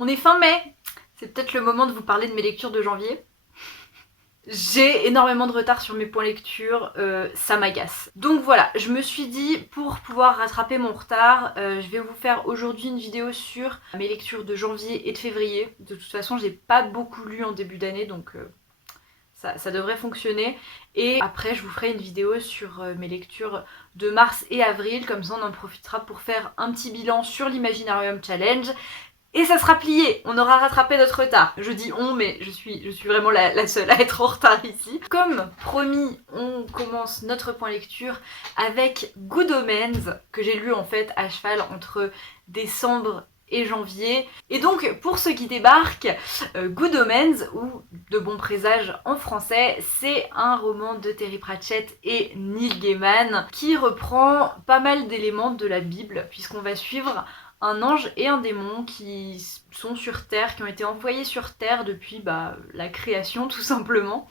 On est fin mai, c'est peut-être le moment de vous parler de mes lectures de janvier. J'ai énormément de retard sur mes points lecture, ça m'agace. Donc voilà, je me suis dit, pour pouvoir rattraper mon retard, je vais vous faire aujourd'hui une vidéo sur mes lectures de janvier et de février. De toute façon, j'ai pas beaucoup lu en début d'année, donc ça devrait fonctionner. Et après, je vous ferai une vidéo sur mes lectures de mars et avril, comme ça on en profitera pour faire un petit bilan sur l'Imaginarium Challenge. Et ça sera plié, on aura rattrapé notre retard. Je dis on, mais je suis vraiment la seule à être en retard ici. Comme promis, on commence notre point lecture avec Good Omens, que j'ai lu en fait à cheval entre décembre et janvier. Et donc, pour ceux qui débarquent, Good Omens, ou De bons présages en français, c'est un roman de Terry Pratchett et Neil Gaiman qui reprend pas mal d'éléments de la Bible, puisqu'on va suivre un ange et un démon qui sont sur Terre, qui ont été envoyés sur Terre depuis la création tout simplement.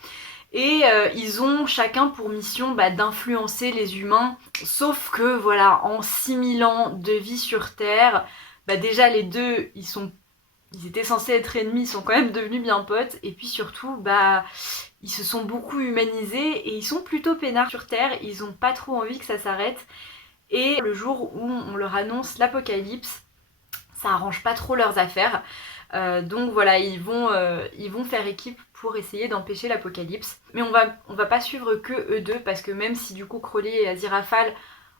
Et ils ont chacun pour mission d'influencer les humains. Sauf que voilà, en 6000 ans de vie sur Terre, déjà les deux, ils étaient censés être ennemis, ils sont quand même devenus bien potes. Et puis surtout, ils se sont beaucoup humanisés et ils sont plutôt peinards sur Terre. Ils ont pas trop envie que ça s'arrête. Et le jour où on leur annonce l'apocalypse, ça arrange pas trop leurs affaires. Donc voilà, ils vont faire équipe pour essayer d'empêcher l'apocalypse. Mais on va pas suivre que eux deux, parce que même si du coup Crowley et Aziraphale,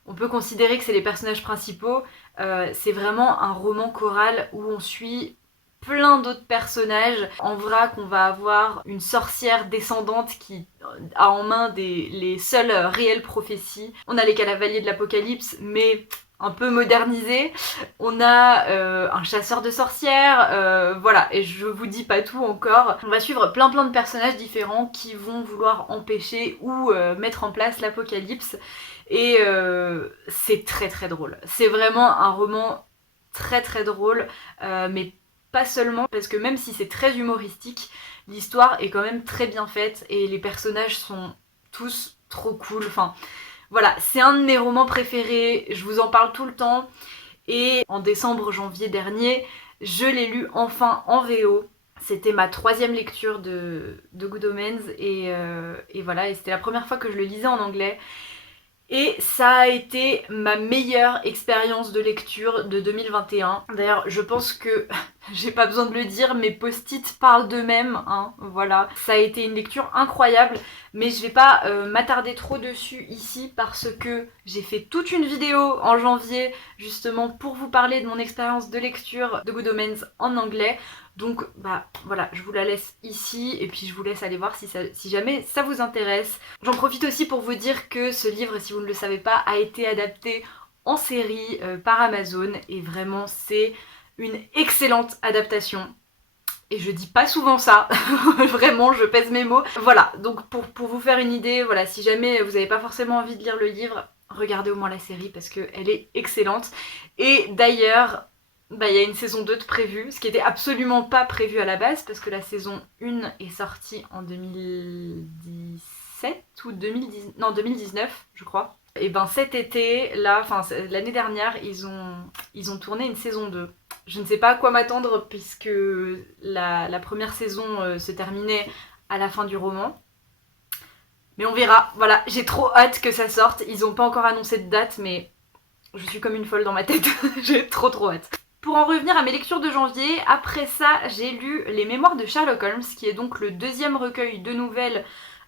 on peut considérer que c'est les personnages principaux, c'est vraiment un roman choral où on suit plein d'autres personnages. En vrac, on va avoir une sorcière descendante qui a en main les seules réelles prophéties. On a les cavaliers de l'apocalypse, mais un peu modernisé. On a un chasseur de sorcières, voilà, et je vous dis pas tout encore. On va suivre plein de personnages différents qui vont vouloir empêcher ou mettre en place l'apocalypse. Et c'est très drôle. C'est vraiment un roman très drôle, mais pas seulement, parce que même si c'est très humoristique, l'histoire est quand même très bien faite et les personnages sont tous trop cool. Enfin, voilà, c'est un de mes romans préférés, je vous en parle tout le temps. Et en décembre-janvier dernier, je l'ai lu enfin en VO. C'était ma 3e lecture de Good Omens et voilà, et c'était la première fois que je le lisais en anglais. Et ça a été ma meilleure expérience de lecture de 2021. D'ailleurs, je pense que j'ai pas besoin de le dire, mes post-it parlent d'eux-mêmes, hein, voilà. Ça a été une lecture incroyable, mais je vais pas m'attarder trop dessus ici parce que j'ai fait toute une vidéo en janvier justement pour vous parler de mon expérience de lecture de Good Omens en anglais. Donc voilà, je vous la laisse ici et puis je vous laisse aller voir si jamais ça vous intéresse. J'en profite aussi pour vous dire que ce livre, si vous ne le savez pas, a été adapté en série par Amazon et vraiment c'est une excellente adaptation. Et je dis pas souvent ça, vraiment je pèse mes mots. Voilà, donc pour vous faire une idée, voilà, si jamais vous n'avez pas forcément envie de lire le livre, regardez au moins la série parce qu'elle est excellente. Et d'ailleurs, il y a une saison 2 de prévue, ce qui était absolument pas prévu à la base parce que la saison 1 est sortie en 2017 ou 2019 je crois. Et cet été, là, l'année dernière, ils ont tourné une saison 2. Je ne sais pas à quoi m'attendre puisque la première saison se terminait à la fin du roman. Mais on verra, voilà, j'ai trop hâte que ça sorte. Ils n'ont pas encore annoncé de date, mais je suis comme une folle dans ma tête. J'ai trop hâte. Pour en revenir à mes lectures de janvier, après ça, j'ai lu Les Mémoires de Sherlock Holmes, qui est donc le 2e recueil de nouvelles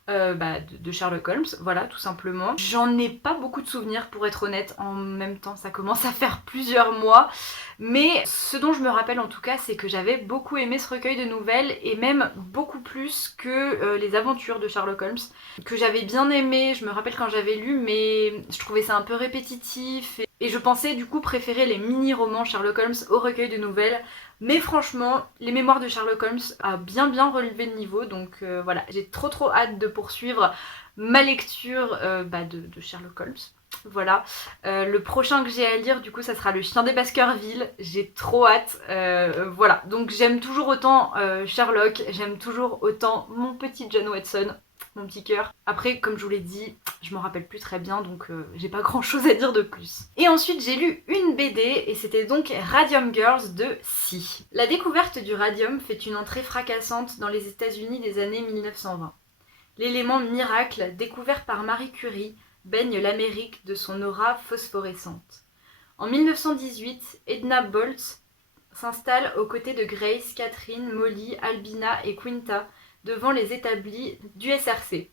de Sherlock Holmes, voilà, tout simplement. J'en ai pas beaucoup de souvenirs, pour être honnête, en même temps, ça commence à faire plusieurs mois, mais ce dont je me rappelle en tout cas, c'est que j'avais beaucoup aimé ce recueil de nouvelles, et même beaucoup plus que les aventures de Sherlock Holmes, que j'avais bien aimé, je me rappelle quand j'avais lu, mais je trouvais ça un peu répétitif, et je pensais du coup préférer les mini-romans Sherlock Holmes au recueil de nouvelles. Mais franchement, Les Mémoires de Sherlock Holmes a bien relevé le niveau, donc voilà, j'ai trop hâte de poursuivre ma lecture de Sherlock Holmes. Voilà. Le prochain que j'ai à lire, du coup, ça sera Le Chien des Baskerville. J'ai trop hâte. Voilà, donc j'aime toujours autant Sherlock, j'aime toujours autant mon petit John Watson, mon petit cœur. Après, comme je vous l'ai dit, Je m'en rappelle plus très bien, donc j'ai pas grand chose à dire de plus. Et ensuite j'ai lu une BD, et c'était donc Radium Girls de Si. La découverte du radium fait une entrée fracassante dans les États-Unis des années 1920. L'élément miracle découvert par Marie Curie baigne l'Amérique de son aura phosphorescente. En 1918, Edna Boltz s'installe aux côtés de Grace, Catherine, Molly, Albina et Quinta devant les établis du SRC.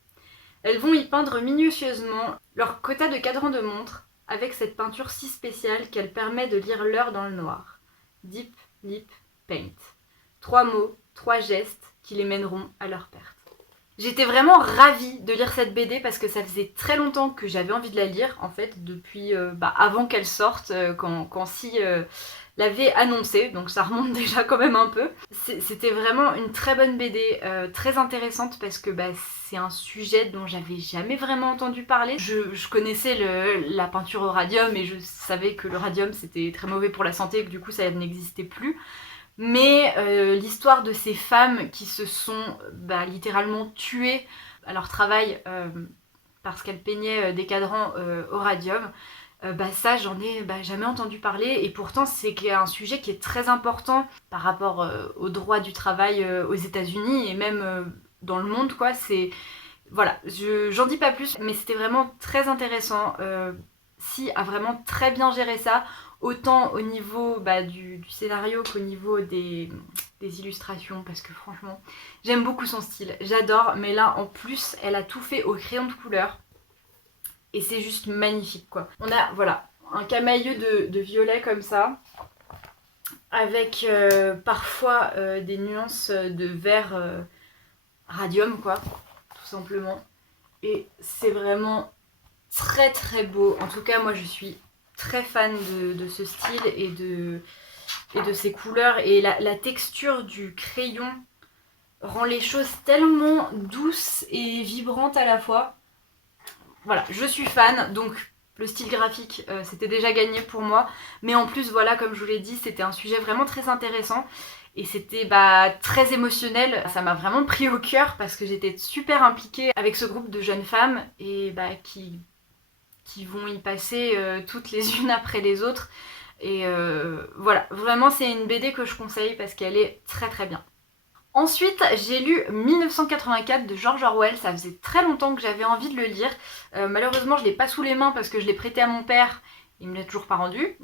Elles vont y peindre minutieusement leur quota de cadrans de montre avec cette peinture si spéciale qu'elle permet de lire l'heure dans le noir. Deep Lip Paint. 3 mots, 3 gestes qui les mèneront à leur perte. J'étais vraiment ravie de lire cette BD parce que ça faisait très longtemps que j'avais envie de la lire, en fait, depuis avant qu'elle sorte, quand Si l'avait annoncé, donc ça remonte déjà quand même un peu. C'était vraiment une très bonne BD, très intéressante parce que c'est un sujet dont j'avais jamais vraiment entendu parler. Je connaissais la peinture au radium et je savais que le radium c'était très mauvais pour la santé et que du coup ça n'existait plus. Mais l'histoire de ces femmes qui se sont littéralement tuées à leur travail parce qu'elles peignaient des cadrans au radium, ça j'en ai jamais entendu parler, et pourtant c'est un sujet qui est très important par rapport aux droits du travail aux États-Unis et même dans le monde, quoi. Voilà, j'en dis pas plus, mais c'était vraiment très intéressant. Si a vraiment très bien géré ça, autant au niveau du scénario qu'au niveau des illustrations, parce que franchement, j'aime beaucoup son style, j'adore, mais là en plus, elle a tout fait au crayon de couleur, et c'est juste magnifique, quoi. On a, voilà, un camailleux de violet comme ça, avec parfois des nuances de vert radium, quoi, tout simplement. Et c'est vraiment très très beau. En tout cas, moi je suis très fan de ce style et de ses couleurs. Et la texture du crayon rend les choses tellement douces et vibrantes à la fois. Voilà, je suis fan, donc le style graphique c'était déjà gagné pour moi. Mais en plus, voilà, comme je vous l'ai dit, c'était un sujet vraiment très intéressant. Et c'était très émotionnel, ça m'a vraiment pris au cœur parce que j'étais super impliquée avec ce groupe de jeunes femmes et qui vont y passer toutes les unes après les autres. Et voilà, vraiment c'est une BD que je conseille parce qu'elle est très très bien. Ensuite, j'ai lu 1984 de George Orwell, ça faisait très longtemps que j'avais envie de le lire. Malheureusement, je l'ai pas sous les mains parce que je l'ai prêté à mon père. Il me l'a toujours pas rendu.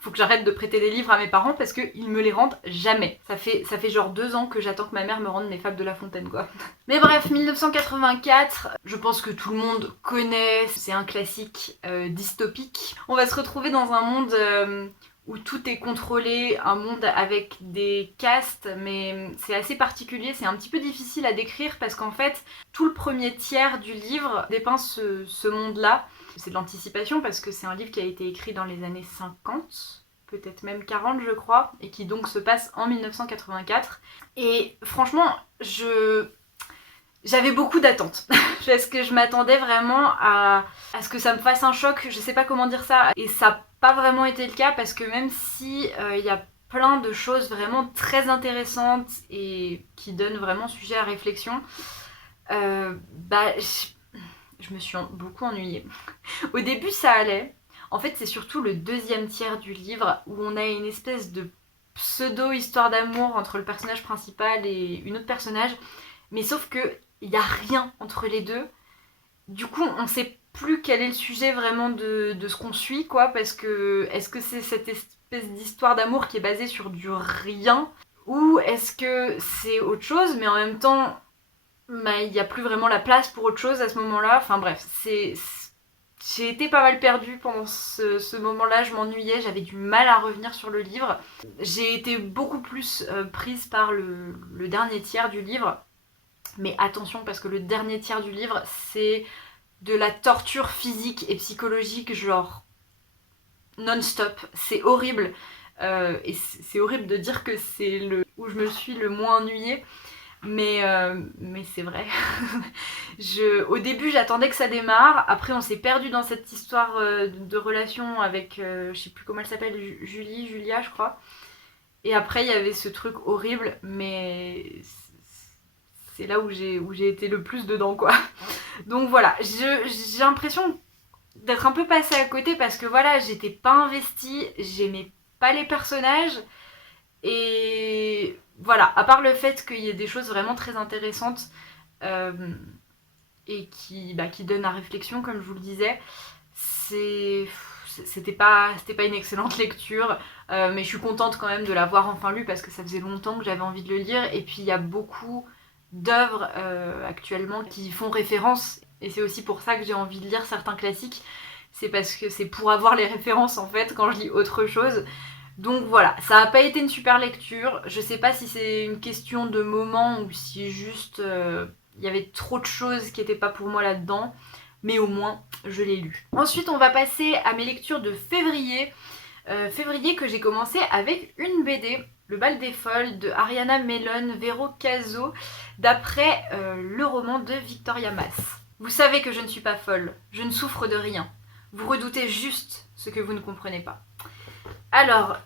Faut que j'arrête de prêter des livres à mes parents parce qu'ils me les rendent jamais. Ça fait genre 2 ans que j'attends que ma mère me rende mes Fables de La Fontaine, quoi. Mais bref, 1984, je pense que tout le monde connaît, c'est un classique dystopique. On va se retrouver dans un monde où tout est contrôlé, un monde avec des castes, mais c'est assez particulier, c'est un petit peu difficile à décrire parce qu'en fait, tout le premier tiers du livre dépeint ce monde-là. C'est de l'anticipation parce que c'est un livre qui a été écrit dans les années 50, peut-être même 40 je crois, et qui donc se passe en 1984. Et franchement, j'avais beaucoup d'attentes parce que je m'attendais vraiment à ce que ça me fasse un choc, je sais pas comment dire ça, et ça n'a pas vraiment été le cas parce que même si y a plein de choses vraiment très intéressantes et qui donnent vraiment sujet à réflexion, je me suis beaucoup ennuyée. Au début ça allait, en fait c'est surtout le deuxième tiers du livre où on a une espèce de pseudo-histoire d'amour entre le personnage principal et une autre personnage, mais sauf que il n'y a rien entre les deux. Du coup on sait plus quel est le sujet vraiment de ce qu'on suit, quoi, parce que est-ce que c'est cette espèce d'histoire d'amour qui est basée sur du rien, ou est-ce que c'est autre chose, mais en même temps il n'y a plus vraiment la place pour autre chose à ce moment-là. Enfin bref, j'ai été pas mal perdue pendant ce moment-là, je m'ennuyais, j'avais du mal à revenir sur le livre. J'ai été beaucoup plus prise par le dernier tiers du livre, mais attention parce que le dernier tiers du livre c'est de la torture physique et psychologique genre non-stop, c'est horrible. Et c'est horrible de dire que c'est où je me suis le moins ennuyée. Mais c'est vrai. Au début j'attendais que ça démarre, après on s'est perdu dans cette histoire de relation avec, je sais plus comment elle s'appelle, Julia je crois. Et après il y avait ce truc horrible, mais c'est là où j'ai été le plus dedans quoi. Donc voilà, j'ai l'impression d'être un peu passée à côté parce que voilà, j'étais pas investie, j'aimais pas les personnages et voilà, à part le fait qu'il y ait des choses vraiment très intéressantes euh, et qui donnent à réflexion comme je vous le disais, c'était pas une excellente lecture, mais je suis contente quand même de l'avoir enfin lu parce que ça faisait longtemps que j'avais envie de le lire et puis il y a beaucoup d'œuvres actuellement qui font référence et c'est aussi pour ça que j'ai envie de lire certains classiques, c'est parce que c'est pour avoir les références en fait quand je lis autre chose. Donc voilà, ça n'a pas été une super lecture, je sais pas si c'est une question de moment ou si juste il y avait trop de choses qui n'étaient pas pour moi là-dedans, mais au moins je l'ai lu. Ensuite on va passer à mes lectures de février. Février que j'ai commencé avec une BD, Le Bal des Folles de Ariana Melon, Vero Caso, d'après le roman de Victoria Mass. Vous savez que je ne suis pas folle, je ne souffre de rien. Vous redoutez juste ce que vous ne comprenez pas. Alors,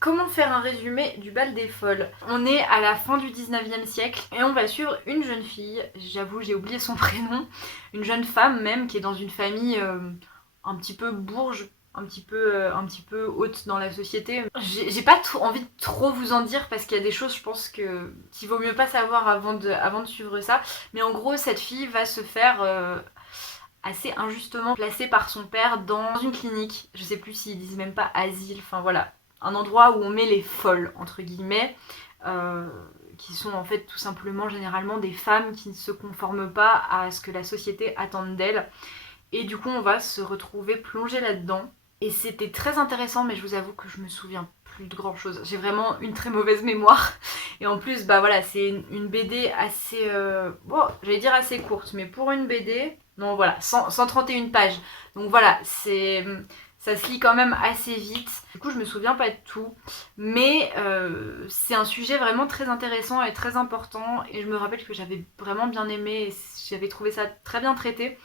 comment faire un résumé du Bal des Folles? On est à la fin du 19e siècle et on va suivre une jeune fille, j'avoue j'ai oublié son prénom, une jeune femme même qui est dans une famille un petit peu bourge, un petit peu haute dans la société. J'ai pas envie de trop vous en dire parce qu'il y a des choses je pense qu'il vaut mieux pas savoir avant de suivre ça. Mais en gros cette fille va se faire assez injustement placée par son père dans une clinique. Je sais plus s'ils disent même pas asile, enfin voilà. Un endroit où on met les folles entre guillemets. Qui sont en fait tout simplement généralement des femmes qui ne se conforment pas à ce que la société attend d'elles. Et du coup on va se retrouver plongé là-dedans. Et c'était très intéressant mais je vous avoue que je me souviens plus de grand chose. J'ai vraiment une très mauvaise mémoire. Et en plus bah voilà c'est une BD assez... bon j'allais dire assez courte mais pour une BD... Non voilà 131 pages. Donc voilà ça se lit quand même assez vite. Du coup je me souviens pas de tout. Mais c'est un sujet vraiment très intéressant et très important. Et je me rappelle que j'avais vraiment bien aimé et j'avais trouvé ça très bien traité.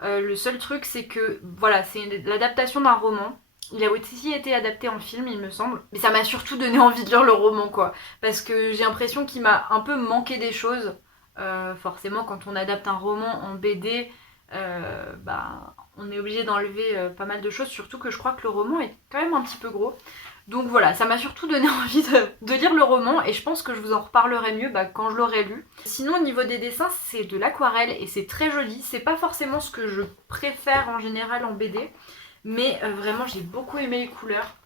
Le seul truc c'est que voilà c'est l'adaptation d'un roman. Il a aussi été adapté en film il me semble. Mais ça m'a surtout donné envie de lire le roman quoi. Parce que j'ai l'impression qu'il m'a un peu manqué des choses. Forcément quand on adapte un roman en BD, bah, on est obligé d'enlever pas mal de choses. Surtout que je crois que le roman est quand même un petit peu gros. Donc voilà, ça m'a surtout donné envie de lire le roman et je pense que je vous en reparlerai mieux quand je l'aurai lu. Sinon au niveau des dessins, c'est de l'aquarelle et c'est très joli. C'est pas forcément ce que je préfère en général en BD, mais vraiment j'ai beaucoup aimé les couleurs.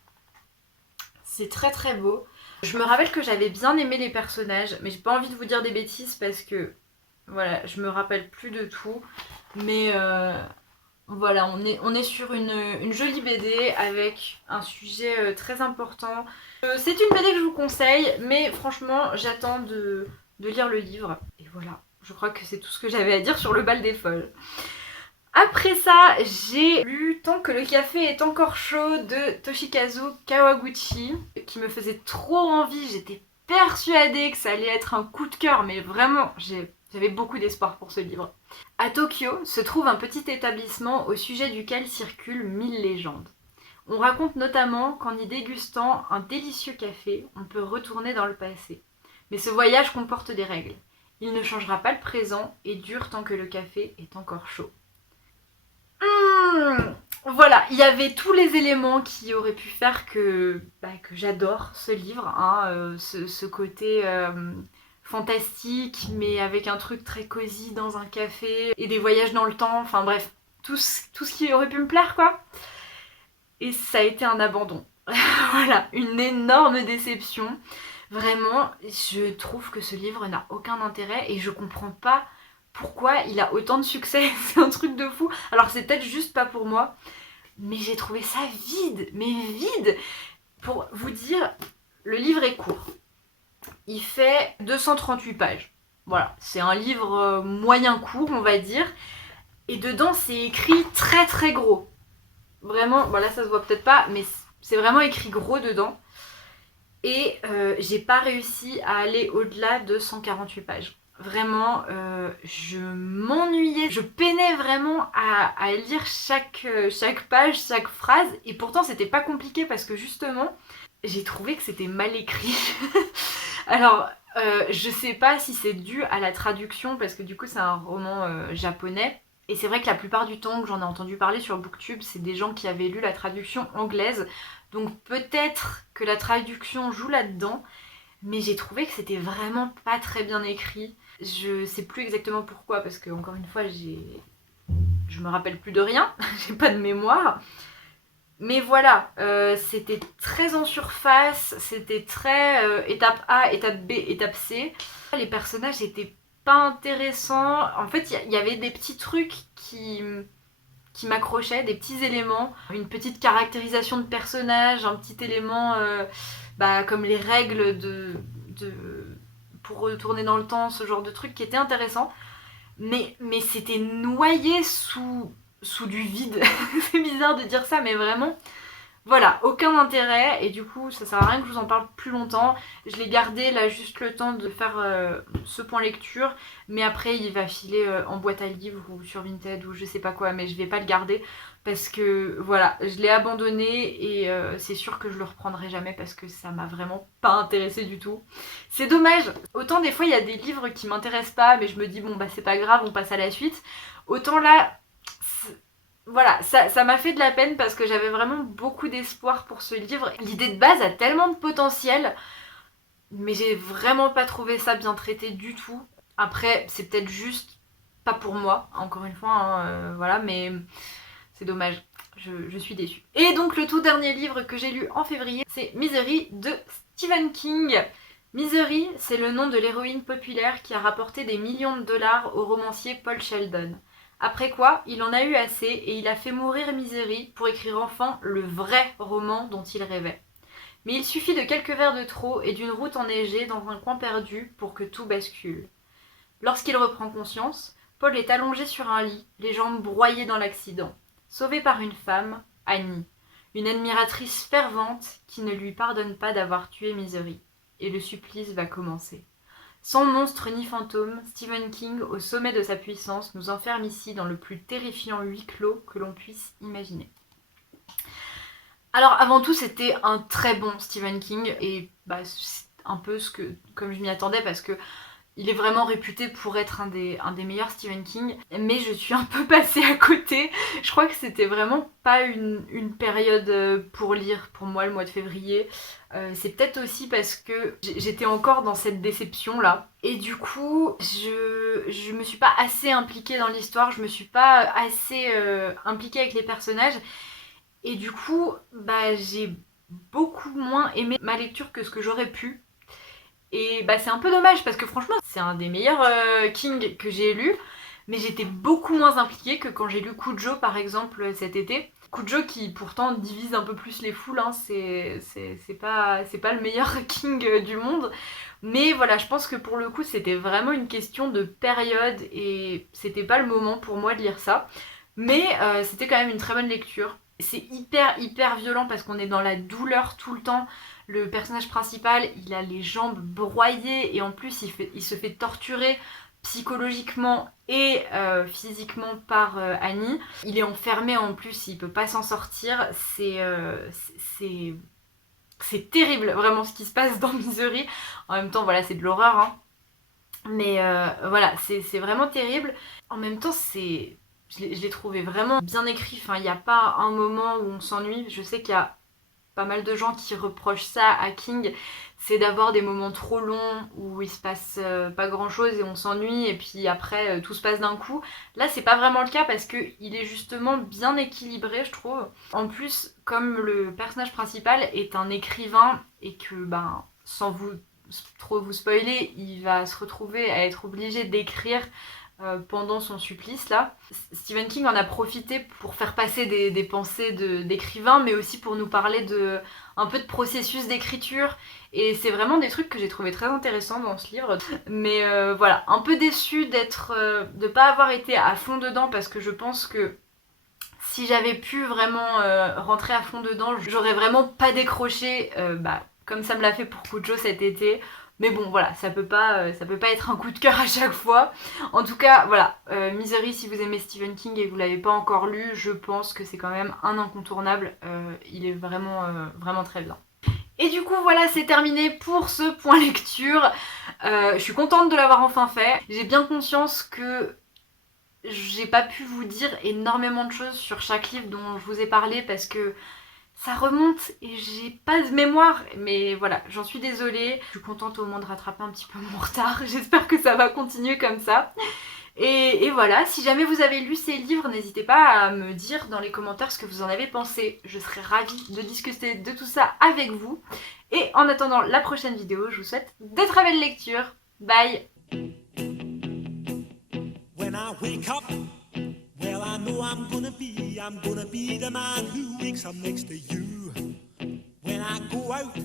C'est très très beau. Je me rappelle que j'avais bien aimé les personnages, mais j'ai pas envie de vous dire des bêtises parce que voilà, je me rappelle plus de tout. Mais voilà, on est sur une jolie BD avec un sujet très important. C'est une BD que je vous conseille, mais franchement, j'attends de lire le livre. Et voilà, je crois que c'est tout ce que j'avais à dire sur le Bal des Folles. Après ça, j'ai lu Tant que le café est encore chaud de Toshikazu Kawaguchi, qui me faisait trop envie. J'étais persuadée que ça allait être un coup de cœur, mais vraiment, j'avais beaucoup d'espoir pour ce livre. À Tokyo se trouve un petit établissement au sujet duquel circulent 1000 légendes. On raconte notamment qu'en y dégustant un délicieux café, on peut retourner dans le passé. Mais ce voyage comporte des règles. Il ne changera pas le présent et dure tant que le café est encore chaud. Voilà, il y avait tous les éléments qui auraient pu faire que j'adore ce livre, hein, ce côté fantastique, mais avec un truc très cosy dans un café, et des voyages dans le temps, enfin bref, tout ce qui aurait pu me plaire quoi. Et ça a été un abandon. Voilà, une énorme déception. Vraiment, je trouve que ce livre n'a aucun intérêt et je comprends pas pourquoi il a autant de succès. C'est un truc de fou. Alors c'est peut-être juste pas pour moi, mais j'ai trouvé ça vide, mais vide. Pour vous dire, le livre est court. Il fait 238 pages. Voilà, c'est un livre moyen court, on va dire. Et dedans, c'est écrit très très gros. Vraiment, bon là ça se voit peut-être pas, mais c'est vraiment écrit gros dedans. Et j'ai pas réussi à aller au-delà de 148 pages. Vraiment, je m'ennuyais, je peinais vraiment à lire chaque page, chaque phrase. Et pourtant c'était pas compliqué parce que justement, j'ai trouvé que c'était mal écrit. Alors, Je sais pas si c'est dû à la traduction, parce que du coup c'est un roman japonais. Et c'est vrai que la plupart du temps que j'en ai entendu parler sur Booktube, c'est des gens qui avaient lu la traduction anglaise. Donc peut-être que la traduction joue là-dedans, mais j'ai trouvé que c'était vraiment pas très bien écrit. Je sais plus exactement pourquoi, parce que encore une fois, je me rappelle plus de rien, j'ai pas de mémoire. Mais voilà, c'était très en surface, c'était très étape A, étape B, étape C. Les personnages étaient pas intéressants. En fait, il y avait des petits trucs qui m'accrochaient, des petits éléments, une petite caractérisation de personnage, un petit élément comme les règles pour retourner dans le temps, ce genre de truc qui était intéressant. Mais c'était noyé sous du vide. C'est bizarre de dire ça, mais vraiment, voilà, aucun intérêt. Et du coup, ça sert à rien que je vous en parle plus longtemps. Je l'ai gardé là juste le temps de faire ce point lecture. Mais après, il va filer en boîte à livres ou sur Vinted ou je sais pas quoi. Mais je vais pas le garder parce que voilà, je l'ai abandonné et c'est sûr que je le reprendrai jamais parce que ça m'a vraiment pas intéressé du tout. C'est dommage. Autant des fois, il y a des livres qui m'intéressent pas, mais je me dis bon bah c'est pas grave, on passe à la suite. Autant là, voilà, ça m'a fait de la peine parce que j'avais vraiment beaucoup d'espoir pour ce livre. L'idée de base a tellement de potentiel, mais j'ai vraiment pas trouvé ça bien traité du tout. Après, c'est peut-être juste pas pour moi, encore une fois, hein, voilà, mais c'est dommage. Je suis déçue. Et donc le tout dernier livre que j'ai lu en février, c'est Misery de Stephen King. Misery, c'est le nom de l'héroïne populaire qui a rapporté des millions de dollars au romancier Paul Sheldon. Après quoi, il en a eu assez et il a fait mourir Misery pour écrire enfin le vrai roman dont il rêvait. Mais il suffit de quelques verres de trop et d'une route enneigée dans un coin perdu pour que tout bascule. Lorsqu'il reprend conscience, Paul est allongé sur un lit, les jambes broyées dans l'accident, sauvé par une femme, Annie, une admiratrice fervente qui ne lui pardonne pas d'avoir tué Misery. Et le supplice va commencer. Sans monstre ni fantôme, Stephen King, au sommet de sa puissance, nous enferme ici dans le plus terrifiant huis clos que l'on puisse imaginer. Alors avant tout, c'était un très bon Stephen King et c'est un peu comme je m'y attendais parce que il est vraiment réputé pour être un des meilleurs Stephen King, mais je suis un peu passée à côté. Je crois que c'était vraiment pas une période pour lire pour moi le mois de février. C'est peut-être aussi parce que j'étais encore dans cette déception là. Et du coup, je me suis pas assez impliquée dans l'histoire, je me suis pas assez impliquée avec les personnages. Et du coup, j'ai beaucoup moins aimé ma lecture que ce que j'aurais pu. Et c'est un peu dommage parce que franchement, c'est un des meilleurs King que j'ai lu. Mais j'étais beaucoup moins impliquée que quand j'ai lu Cujo par exemple cet été. Cujo qui pourtant divise un peu plus les foules, hein. C'est pas le meilleur King du monde. Mais voilà, je pense que pour le coup c'était vraiment une question de période et c'était pas le moment pour moi de lire ça. Mais c'était quand même une très bonne lecture. C'est hyper violent parce qu'on est dans la douleur tout le temps. Le personnage principal, il a les jambes broyées et en plus il se fait torturer psychologiquement et physiquement par Annie. Il est enfermé en plus, il peut pas s'en sortir. C'est terrible vraiment ce qui se passe dans Misery. En même temps, voilà, c'est de l'horreur, hein. Mais voilà, c'est vraiment terrible. En même temps, je l'ai trouvé vraiment bien écrit. Enfin, il n'y a pas un moment où on s'ennuie. Je sais qu'il y a pas mal de gens qui reprochent ça à King, c'est d'avoir des moments trop longs où il se passe pas grand chose et on s'ennuie et puis après tout se passe d'un coup. Là c'est pas vraiment le cas parce qu'il est justement bien équilibré je trouve. En plus comme le personnage principal est un écrivain et que sans trop vous spoiler, il va se retrouver à être obligé d'écrire pendant son supplice là. Stephen King en a profité pour faire passer des pensées d'écrivain mais aussi pour nous parler un peu de processus d'écriture et c'est vraiment des trucs que j'ai trouvé très intéressants dans ce livre. Mais voilà, un peu déçue de pas avoir été à fond dedans parce que je pense que si j'avais pu vraiment rentrer à fond dedans, j'aurais vraiment pas décroché comme ça me l'a fait pour Cujo cet été. Mais bon, voilà, ça peut pas être un coup de cœur à chaque fois. En tout cas, voilà, Misery, si vous aimez Stephen King et que vous l'avez pas encore lu, je pense que c'est quand même un incontournable. Il est vraiment très bien. Et du coup voilà, c'est terminé pour ce point lecture. Je suis contente de l'avoir enfin fait. J'ai bien conscience que j'ai pas pu vous dire énormément de choses sur chaque livre dont je vous ai parlé parce que ça remonte et j'ai pas de mémoire. Mais voilà, j'en suis désolée. Je suis contente au moins de rattraper un petit peu mon retard. J'espère que ça va continuer comme ça. Et voilà, si jamais vous avez lu ces livres, n'hésitez pas à me dire dans les commentaires ce que vous en avez pensé. Je serais ravie de discuter de tout ça avec vous. Et en attendant la prochaine vidéo, je vous souhaite de très belles lectures. Bye! When I wake up, well, I know I'm gonna be the man who wakes up next to you. When I go out,